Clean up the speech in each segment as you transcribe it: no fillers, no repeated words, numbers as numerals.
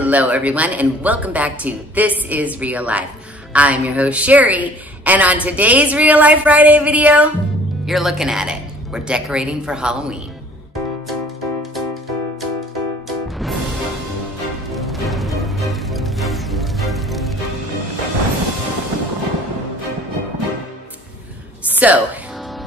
Hello everyone and welcome back to This Is Real Life. I'm your host Sheri, and on today's Real Life Friday video, you're looking at it. We're decorating for Halloween. So,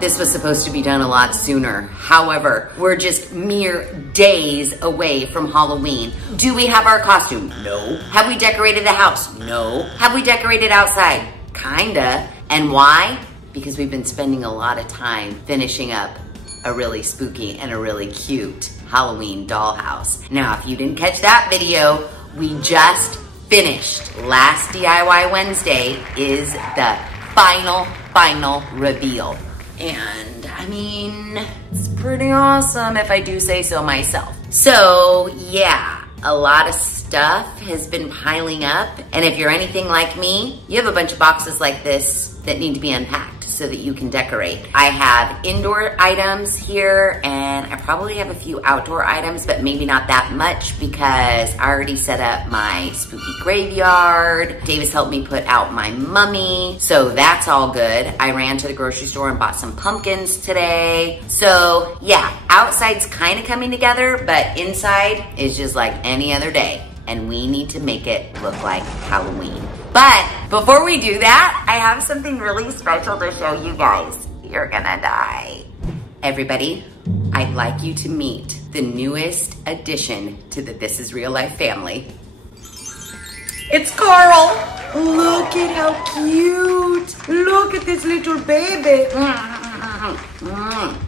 this was supposed to be done a lot sooner. However, we're just mere days away from Halloween. Do we have our costume? No. Have we decorated the house? No. Have we decorated outside? Kinda. And why? Because we've been spending a lot of time finishing up a really spooky and a really cute Halloween dollhouse. Now, if you didn't catch that video, we just finished. Last DIY Wednesday is the final reveal. And I mean, it's pretty awesome if I do say so myself. So yeah, a lot of stuff has been piling up. And if you're anything like me, you have a bunch of boxes like this that need to be unpacked so that you can decorate. I have indoor items here and I probably have a few outdoor items, but maybe not that much because I already set up my spooky graveyard. Davis helped me put out my mummy, so that's all good. I ran to the grocery store and bought some pumpkins today. So yeah, outside's kind of coming together, but inside is just like any other day. And we need to make it look like Halloween. But before we do that, I have something really special to show you guys. You're gonna die. Everybody, I'd like you to meet the newest addition to the This Is Real Life family. It's Carl. Look at how cute. Look at this little baby.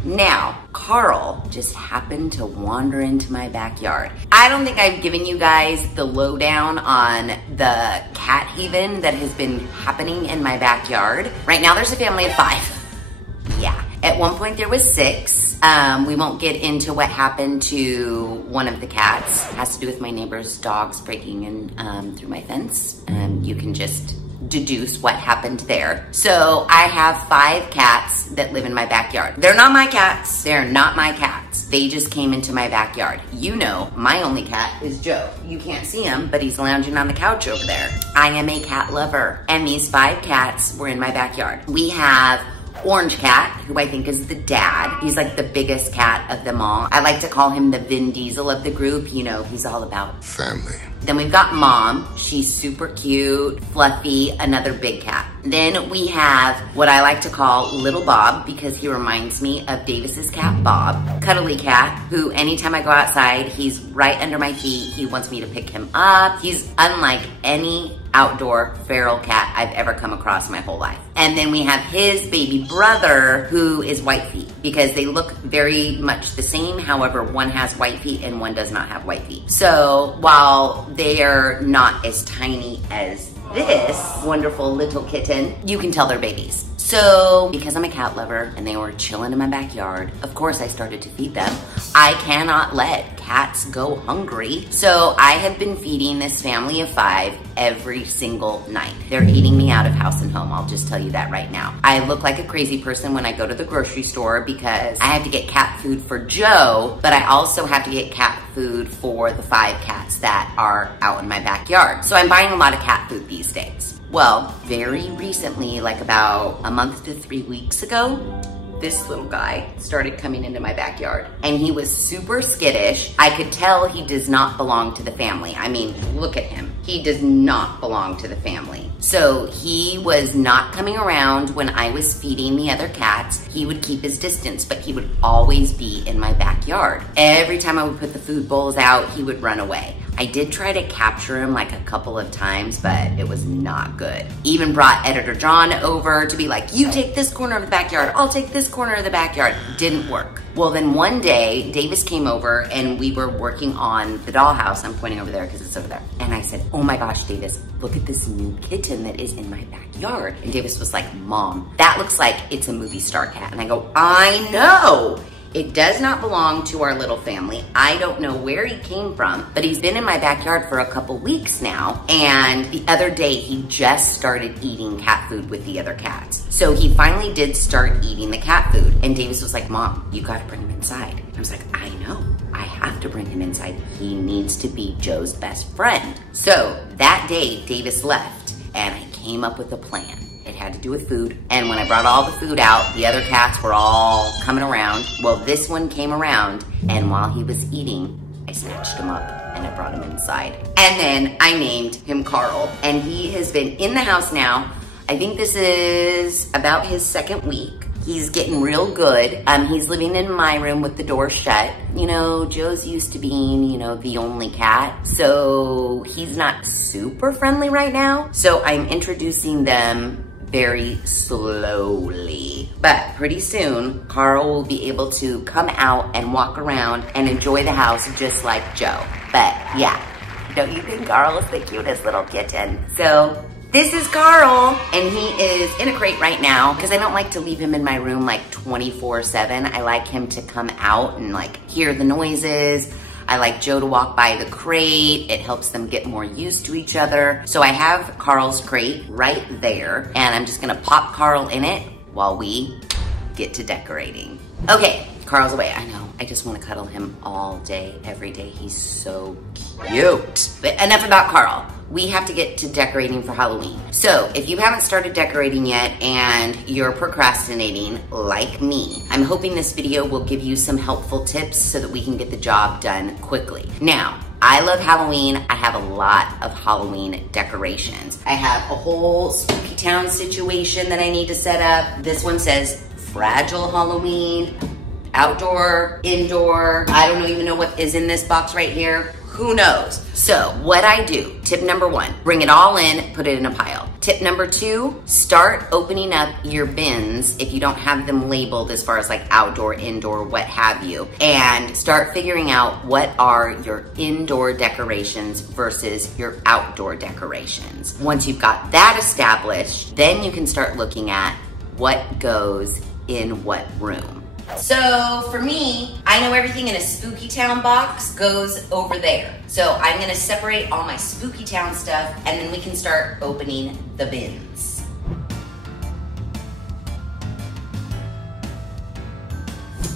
Now, Carl just happened to wander into my backyard. I don't think I've given you guys the lowdown on the cat haven that has been happening in my backyard. Right now there's a family of 5. Yeah, at one point there was 6. We won't get into what happened to one of the cats. It has to do with my neighbor's dogs breaking in through my fence. You can just deduce what happened there. So I have 5 cats that live in my backyard. They're not my cats. They're not my cats. They just came into my backyard. You know, my only cat is Joe. You can't see him, but he's lounging on the couch over there. I am a cat lover. And these 5 cats were in my backyard. We have Orange Cat, who I think is the dad. He's like the biggest cat of them all. I like to call him the Vin Diesel of the group. You know, he's all about family. Then we've got Mom. She's super cute, fluffy, another big cat. Then we have what I like to call Little Bob because he reminds me of Davis's cat, Bob. Cuddly Cat, who anytime I go outside, he's right under my feet. He wants me to pick him up. He's unlike any outdoor feral cat I've ever come across in my whole life. And then we have his baby brother, who is White Feet, because they look very much the same. However, one has white feet and one does not have white feet. So while they are not as tiny as this wonderful little kitten, you can tell they're babies. So because I'm a cat lover and they were chilling in my backyard, of course I started to feed them. I cannot let cats go hungry. So I have been feeding this family of 5 every single night. They're eating me out of house and home, I'll just tell you that right now. I look like a crazy person when I go to the grocery store because I have to get cat food for Joe, but I also have to get cat food for the 5 cats that are out in my backyard. So I'm buying a lot of cat food these days. Well, very recently, like about a month to 3 weeks ago, this little guy started coming into my backyard and he was super skittish. I could tell he does not belong to the family. I mean, look at him. He does not belong to the family. So he was not coming around when I was feeding the other cats. He would keep his distance, but he would always be in my backyard. Every time I would put the food bowls out, he would run away. I did try to capture him like a couple of times, but it was not good. Even brought Editor John over to be like, you take this corner of the backyard, I'll take this corner of the backyard. Didn't work. Well, then one day, Davis came over and we were working on the dollhouse. I'm pointing over there because it's over there. And I said, oh my gosh, Davis, look at this new kitten that is in my backyard. And Davis was like, Mom, that looks like it's a movie star cat. And I go, I know. It does not belong to our little family. I don't know where he came from, but he's been in my backyard for a couple weeks now. And the other day, he just started eating cat food with the other cats. So he finally did start eating the cat food. And Davis was like, Mom, you gotta bring him inside. I was like, I know. I have to bring him inside. He needs to be Joe's best friend. So that day, Davis left, and I came up with a plan. It had to do with food. And when I brought all the food out, the other cats were all coming around. Well, this one came around, and while he was eating, I snatched him up and I brought him inside. And then I named him Carl. And he has been in the house now. I think this is about his second week. He's getting real good. He's living in my room with the door shut. You know, Joe's used to being, you know, the only cat. So he's not super friendly right now. So I'm introducing them very slowly. But pretty soon, Carl will be able to come out and walk around and enjoy the house just like Joe. But yeah, don't you think Carl is the cutest little kitten? So this is Carl, and he is in a crate right now because I don't like to leave him in my room like 24/7. I like him to come out and like hear the noises. I like Joe to walk by the crate. It helps them get more used to each other. So I have Carl's crate right there, and I'm just gonna pop Carl in it while we get to decorating. Okay, Carl's away, I know. I just wanna cuddle him all day, every day. He's so cute. But enough about Carl. We have to get to decorating for Halloween. So if you haven't started decorating yet and you're procrastinating like me, I'm hoping this video will give you some helpful tips so that we can get the job done quickly. Now, I love Halloween. I have a lot of Halloween decorations. I have a whole Spooky Town situation that I need to set up. This one says Fragile Halloween, outdoor, indoor. I don't even know what is in this box right here. Who knows? So what I do, tip number 1, bring it all in, put it in a pile. Tip number 2, start opening up your bins if you don't have them labeled as far as like outdoor, indoor, what have you, and start figuring out what are your indoor decorations versus your outdoor decorations. Once you've got that established, then you can start looking at what goes in what room. So for me, I know everything in a Spooky Town box goes over there. So I'm gonna separate all my Spooky Town stuff and then we can start opening the bins.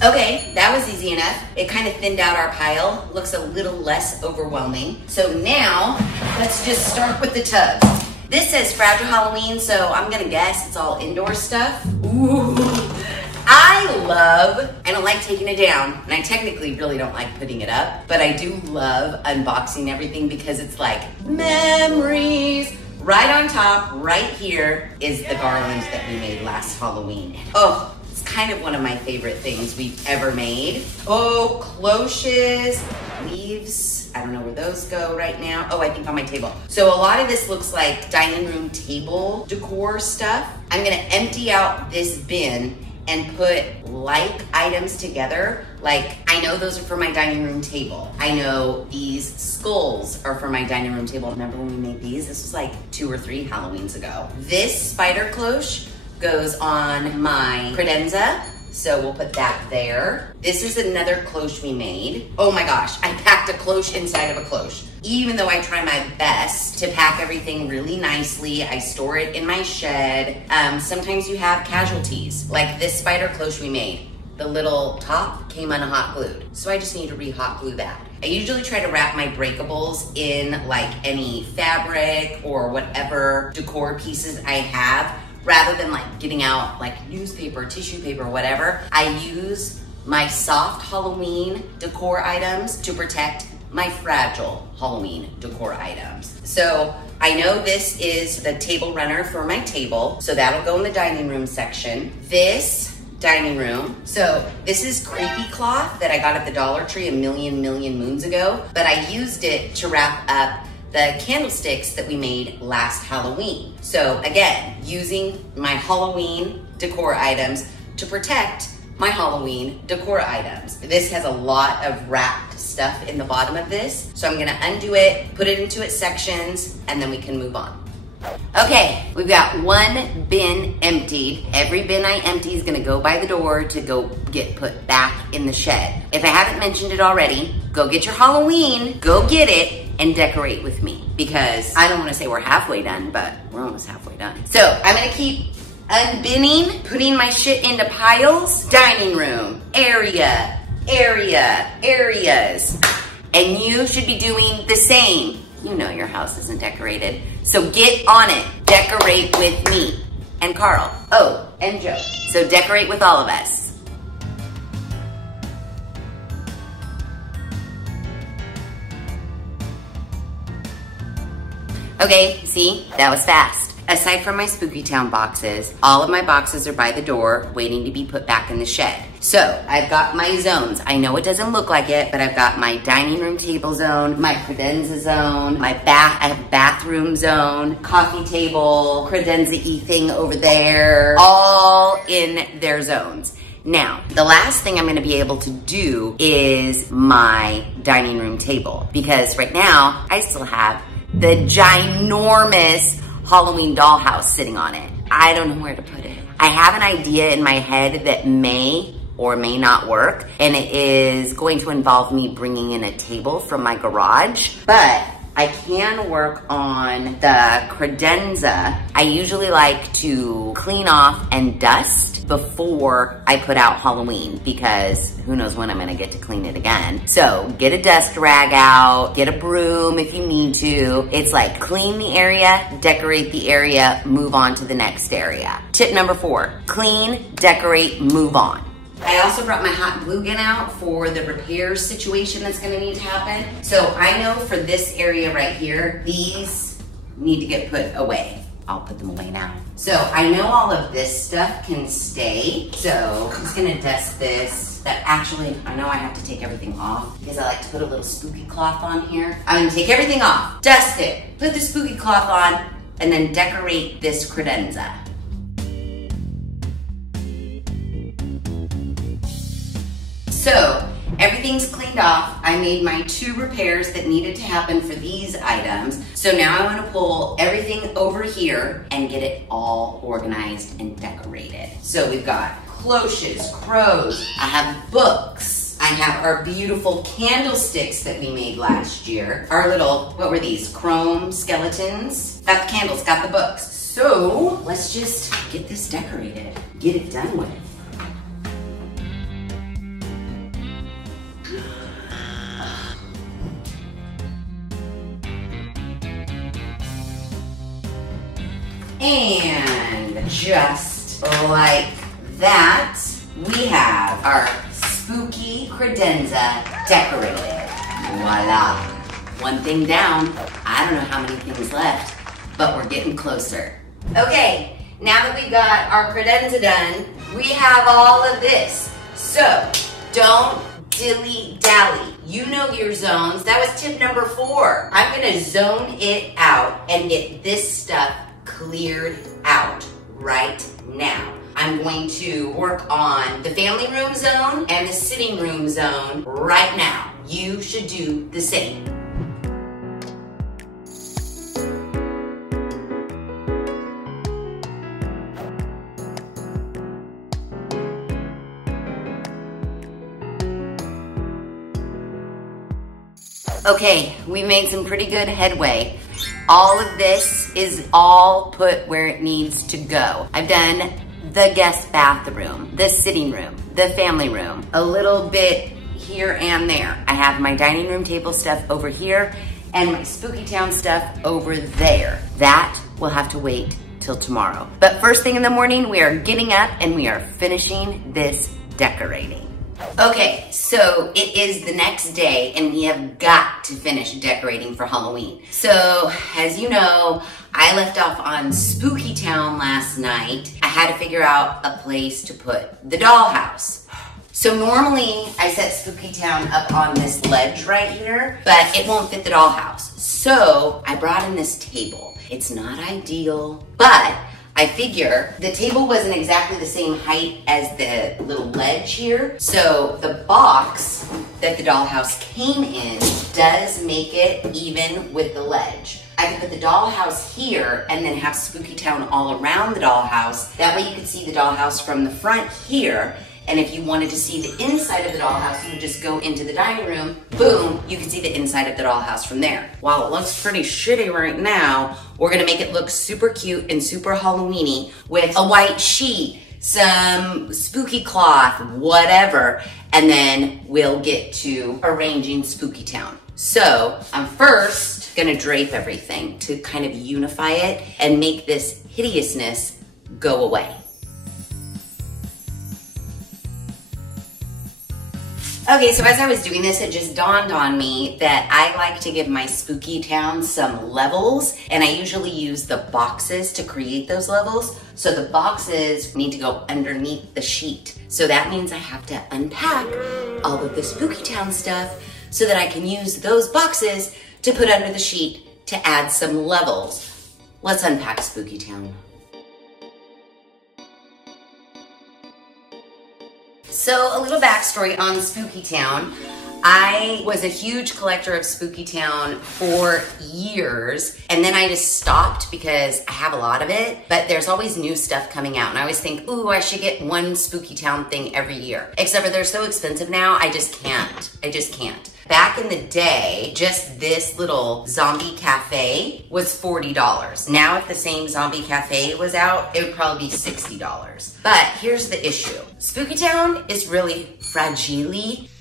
Okay, that was easy enough. It kind of thinned out our pile, looks a little less overwhelming. So now, let's just start with the tubs. This says Fragile Halloween, so I'm gonna guess it's all indoor stuff. Ooh. I don't like taking it down, and I technically really don't like putting it up, but I do love unboxing everything because it's like memories. Right on top, right here, is the garland that we made last Halloween. Oh, it's kind of one of my favorite things we've ever made. Oh, cloches, leaves. I don't know where those go right now. Oh, I think on my table. So a lot of this looks like dining room table decor stuff. I'm gonna empty out this bin and put like items together. Like, I know those are for my dining room table. I know these skulls are for my dining room table. Remember when we made these? This was like 2 or 3 Halloweens ago. This spider cloche goes on my credenza, so we'll put that there. This is another cloche we made. Oh my gosh, I packed a cloche inside of a cloche. Even though I try my best to pack everything really nicely, I store it in my shed. Sometimes you have casualties, like this spider cloche we made. The little top came unhot glued, so I just need to re-hot glue that. I usually try to wrap my breakables in like any fabric or whatever decor pieces I have, rather than like getting out like newspaper, tissue paper, whatever. I use my soft Halloween decor items to protect my fragile Halloween decor items. So I know this is the table runner for my table, so that'll go in the dining room section. This dining room, so this is creepy cloth that I got at the Dollar Tree a million moons ago, but I used it to wrap up the candlesticks that we made last Halloween. So again, using my Halloween decor items to protect my Halloween decor items. This has a lot of wrapped stuff in the bottom of this, so I'm gonna undo it, put it into its sections, and then we can move on. Okay, we've got one bin emptied. Every bin I empty is gonna go by the door to go get put back in the shed. If I haven't mentioned it already, go get your Halloween, go get it, and decorate with me. Because I don't wanna say we're halfway done, but we're almost halfway done. So I'm gonna keep unbinning, putting my shit into piles. Dining room area, areas. And you should be doing the same. You know your house isn't decorated. So get on it. Decorate with me and Carl. Oh, and Joe. So decorate with all of us. Okay, see, that was fast. Aside from my Spooky Town boxes, all of my boxes are by the door waiting to be put back in the shed. So I've got my zones. I know it doesn't look like it, but I've got my dining room table zone, my credenza zone, I have a bathroom zone, coffee table, credenza-y thing over there, all in their zones. Now, the last thing I'm gonna be able to do is my dining room table, because right now I still have the ginormous Halloween dollhouse sitting on it. I don't know where to put it. I have an idea in my head that may or may not work, and it is going to involve me bringing in a table from my garage, but I can work on the credenza. I usually like to clean off and dust before I put out Halloween, because who knows when I'm gonna get to clean it again. So get a dust rag out, get a broom if you need to. It's like clean the area, decorate the area, move on to the next area. Tip number 4, clean, decorate, move on. I also brought my hot glue gun out for the repairs situation that's gonna need to happen. So I know for this area right here, these need to get put away. I'll put them away now. So I know all of this stuff can stay. So I'm just gonna dust this. That actually, I know I have to take everything off because I like to put a little spooky cloth on here. I'm gonna take everything off, dust it, put the spooky cloth on, and then decorate this credenza. So everything's cleaned off. I made my 2 repairs that needed to happen for these items. So now I want to pull everything over here and get it all organized and decorated. So we've got cloches, crows, I have books, I have our beautiful candlesticks that we made last year. Our little, what were these, chrome skeletons? Got the candles, got the books. So let's just get this decorated, get it done with. And just like that, we have our spooky credenza decorated. Voila. One thing down. I don't know how many things left, but we're getting closer. Okay, now that we've got our credenza done, we have all of this. So don't dilly-dally. You know your zones. That was tip number 4. I'm gonna zone it out and get this stuff cleared out right now. I'm going to work on the family room zone and the sitting room zone right now. You should do the same. Okay, we made some pretty good headway. All of this is all put where it needs to go. I've done the guest bathroom, the sitting room, the family room, a little bit here and there. I have my dining room table stuff over here and my Spooky Town stuff over there. That will have to wait till tomorrow. But first thing in the morning, we are getting up and we are finishing this decorating. Okay, so it is the next day and we have got to finish decorating for Halloween. So, as you know, I left off on Spooky Town last night. I had to figure out a place to put the dollhouse. So normally I set Spooky Town up on this ledge right here, but it won't fit the dollhouse. So I brought in this table. It's not ideal, but I figure the table wasn't exactly the same height as the little ledge here. So the box that the dollhouse came in does make it even with the ledge. I can put the dollhouse here and then have Spooky Town all around the dollhouse. That way you can see the dollhouse from the front here. And if you wanted to see the inside of the dollhouse, you would just go into the dining room, boom, you can see the inside of the dollhouse from there. While it looks pretty shitty right now, we're gonna make it look super cute and super Halloween-y with a white sheet, some spooky cloth, whatever, and then we'll get to arranging Spooky Town. So I'm first gonna drape everything to kind of unify it and make this hideousness go away. Okay, so as I was doing this, it just dawned on me that I like to give my Spooky Town some levels, and I usually use the boxes to create those levels. So the boxes need to go underneath the sheet. So that means I have to unpack all of the Spooky Town stuff so that I can use those boxes to put under the sheet to add some levels. Let's unpack Spooky Town. So a little backstory on Spooky Town. I was a huge collector of Spooky Town for years, and then I just stopped because I have a lot of it, but there's always new stuff coming out, and I always think, ooh, I should get one Spooky Town thing every year. Except for they're so expensive now, I just can't. Back in the day, just this little zombie cafe was $40. Now if the same zombie cafe was out, it would probably be $60. But here's the issue. Spooky Town is really fragile.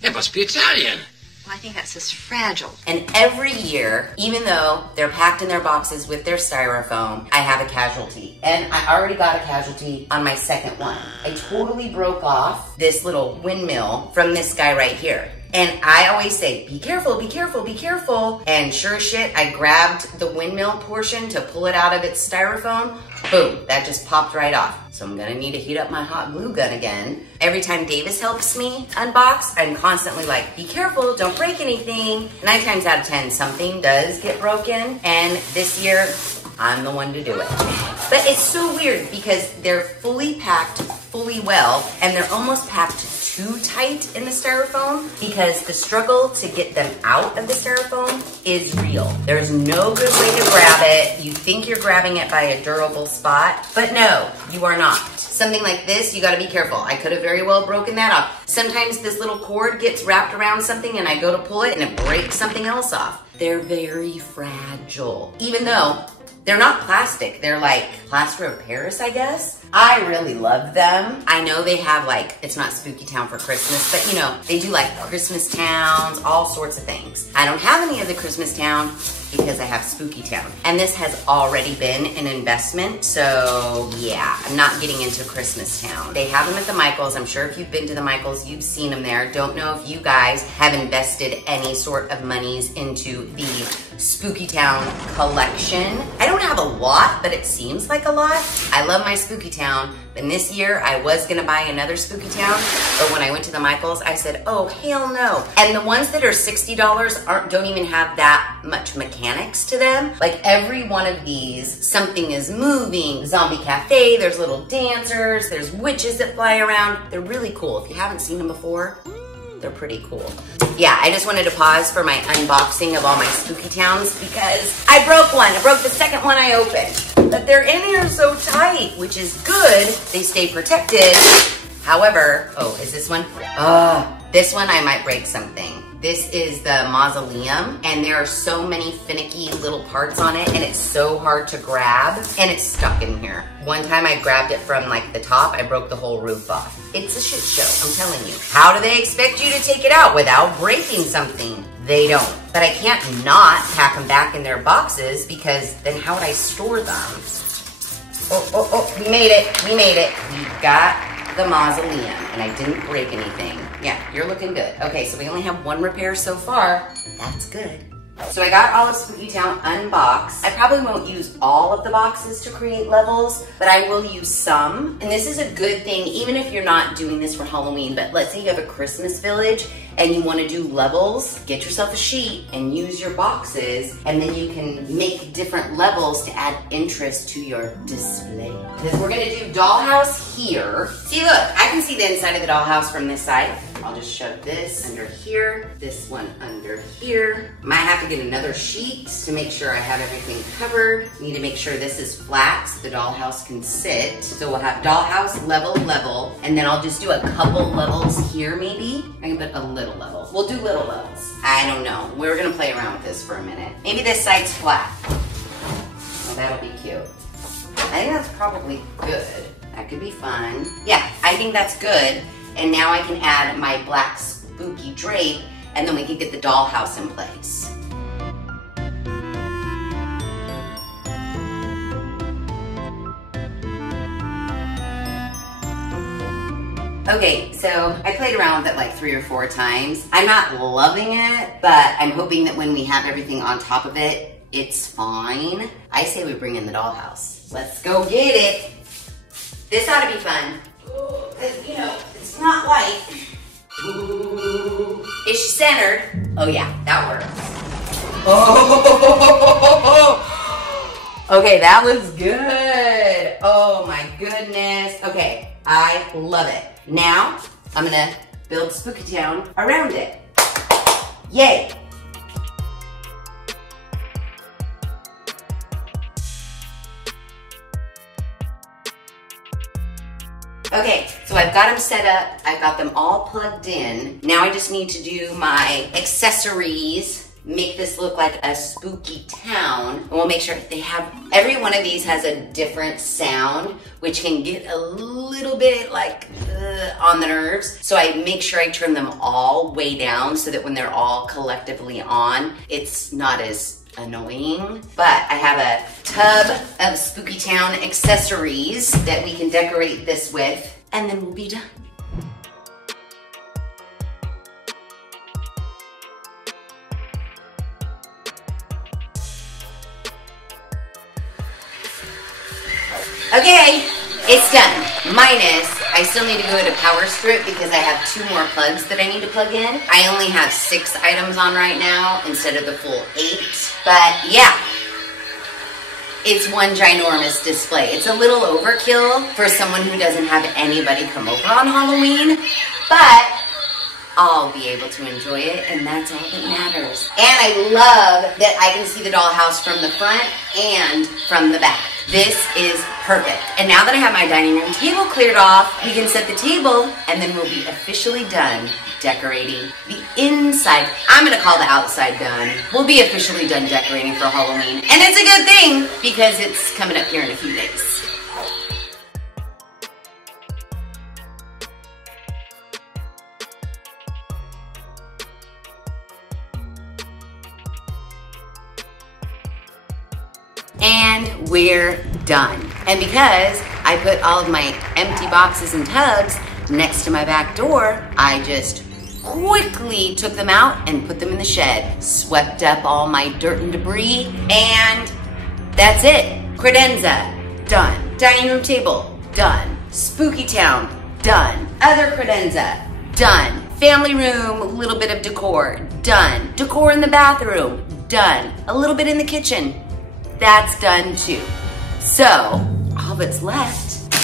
It must be Italian. Well, I think that says fragile. And every year, even though they're packed in their boxes with their styrofoam, I have a casualty. And I already got a casualty on my second one. I totally broke off this little windmill from this guy right here. And I always say, be careful, be careful, be careful. And sure as shit, I grabbed the windmill portion to pull it out of its styrofoam. Boom, that just popped right off. So I'm gonna need to heat up my hot glue gun again. Every time Davis helps me unbox, I'm constantly like, be careful, don't break anything. 9 times out of 10, something does get broken. And this year, I'm the one to do it. But it's so weird because they're fully packed, fully well, and they're almost packed too tight in the styrofoam because the struggle to get them out of the styrofoam is real. There's no good way to grab it. You think you're grabbing it by a durable spot, but no, you are not. Something like this, you gotta be careful. I could have very well broken that off. Sometimes this little cord gets wrapped around something and I go to pull it and it breaks something else off. They're very fragile, even though they're not plastic. They're like plaster of Paris, I guess. I really love them. I know they have like, it's not Spooky Town for Christmas, but you know, they do like Christmas towns, all sorts of things. I don't have any of the Christmas town because I have Spooky Town. And this has already been an investment, so yeah, I'm not getting into Christmas Town. They have them at the Michaels. I'm sure if you've been to the Michaels, you've seen them there. Don't know if you guys have invested any sort of monies into the Spooky Town collection. I don't have a lot, but it seems like a lot. I love my Spooky Town, and this year I was gonna buy another Spooky Town, but when I went to the Michaels, I said, oh, hell no. And the ones that are $60 don't even have that much mechanics to them. Like every one of these, something is moving. Zombie Cafe, there's little dancers, there's witches that fly around. They're really cool. If you haven't seen them before, they're pretty cool. Yeah, I just wanted to pause for my unboxing of all my Spooky Towns because I broke one. I broke the second one I opened. But they're in here so tight, which is good. They stay protected. However, oh, is this one? This one I might break something. This is the mausoleum, and there are so many finicky little parts on it, and it's so hard to grab, and it's stuck in here. One time I grabbed it from like the top, I broke the whole roof off. It's a shit show, I'm telling you. How do they expect you to take it out without breaking something? They don't. But I can't not pack them back in their boxes because then how would I store them? Oh, we made it, we made it. We got the mausoleum, and I didn't break anything. Yeah, you're looking good. Okay, so we only have one repair so far. That's good. So I got all of Spooky Town unboxed. I probably won't use all of the boxes to create levels, but I will use some. And this is a good thing, even if you're not doing this for Halloween, but let's say you have a Christmas village and you want to do levels, get yourself a sheet and use your boxes, and then you can make different levels to add interest to your display. Because we're gonna do dollhouse here. See, look, I can see the inside of the dollhouse from this side. I'll just shove this under here, this one under here. Might have to get another sheet to make sure I have everything covered. Need to make sure this is flat so the dollhouse can sit. So we'll have dollhouse, level, and then I'll just do a couple levels here maybe. I can put a little level. We'll do little levels. I don't know. We're gonna play around with this for a minute. Maybe this side's flat. Oh, that'll be cute. I think that's probably good. That could be fun. Yeah, I think that's good. And now I can add my black spooky drape, and then we can get the dollhouse in place. Okay, so I played around with it like 3 or 4 times. I'm not loving it, but I'm hoping that when we have everything on top of it, it's fine. I say we bring in the dollhouse. Let's go get it. This ought to be fun. Because, you know, it's not white. Is she centered? Oh yeah, that works. Oh, okay, that was good. Oh my goodness. Okay, I love it. Now, I'm gonna build Spooky Town around it. Yay! Okay, so I've got them set up. I've got them all plugged in. Now I just need to do my accessories, make this look like a spooky town. And we'll make sure they have, every one of these has a different sound, which can get a little bit like on the nerves. So I make sure I turn them all way down so that when they're all collectively on, it's not as annoying. But I have a tub of Spooky Town accessories that we can decorate this with, and then we'll be done. Okay, it's done. Minus, I still need to go to power strip because I have 2 more plugs that I need to plug in. I only have 6 items on right now instead of the full 8. But yeah, it's one ginormous display. It's a little overkill for someone who doesn't have anybody come over on Halloween, but I'll be able to enjoy it, and that's all that matters. And I love that I can see the dollhouse from the front and from the back. This is perfect. And now that I have my dining room table cleared off, we can set the table, and then we'll be officially done decorating the inside. I'm gonna call the outside done. We'll be officially done decorating for Halloween. And it's a good thing because it's coming up here in a few days. And we're done. And because I put all of my empty boxes and tubs next to my back door, I just quickly took them out and put them in the shed, swept up all my dirt and debris, and that's it. Credenza, done. Dining room table, done. Spooky Town, done. Other credenza, done. Family room, a little bit of decor, done. Decor in the bathroom, done. A little bit in the kitchen, that's done too. So, all that's left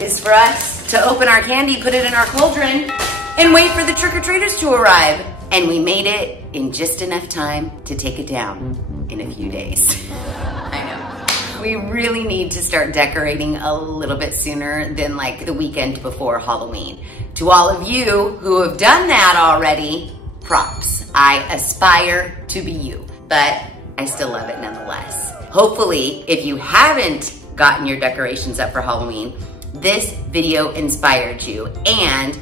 is for us to open our candy, put it in our cauldron, and wait for the trick-or-treaters to arrive. And we made it in just enough time to take it down in a few days. I know. We really need to start decorating a little bit sooner than like the weekend before Halloween. To all of you who have done that already, props. I aspire to be you, but I still love it nonetheless. Hopefully, if you haven't gotten your decorations up for Halloween, this video inspired you, and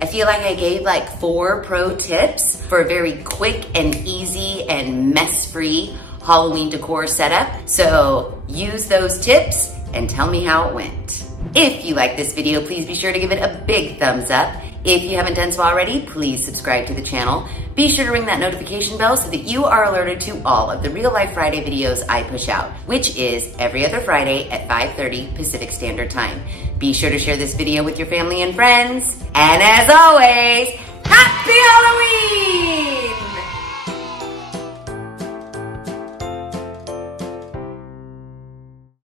I feel like I gave like 4 pro tips for a very quick and easy and mess-free Halloween decor setup. So use those tips and tell me how it went. If you like this video, please be sure to give it a big thumbs up. If you haven't done so already, please subscribe to the channel. Be sure to ring that notification bell so that you are alerted to all of the Real Life Friday videos I push out, which is every other Friday at 5:30 Pacific Standard Time. Be sure to share this video with your family and friends. And as always, happy Halloween!